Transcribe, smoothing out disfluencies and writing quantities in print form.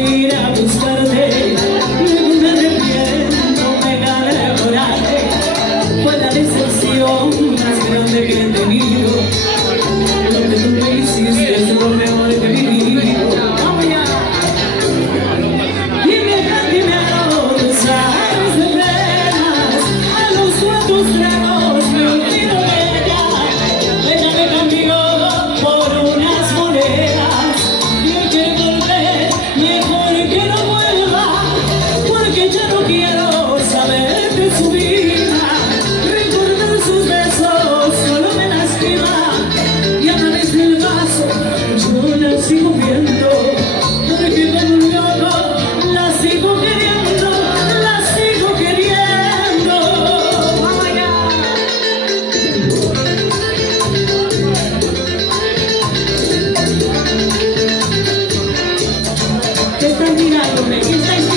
ir a buscarte, luego me arrepiento, me gana el coraje. Fue la decepción más grande que he tenido. Lo que tú me hiciste es lo mejor que he vivido. Dime a los años de penas, a los cuantos tragos me olvido de ella. Ella me cambió por unas monedas y hoy quiere volver, mejor que no vuelva, porque ya no quiero saber de su vida. Recordar sus besos solo me lastima y a través del vaso yo la sigo viendo, porque como un loco la sigo queriendo, la sigo queriendo. Oh my God. ¿Qué están mirándome? ¿Qué estáis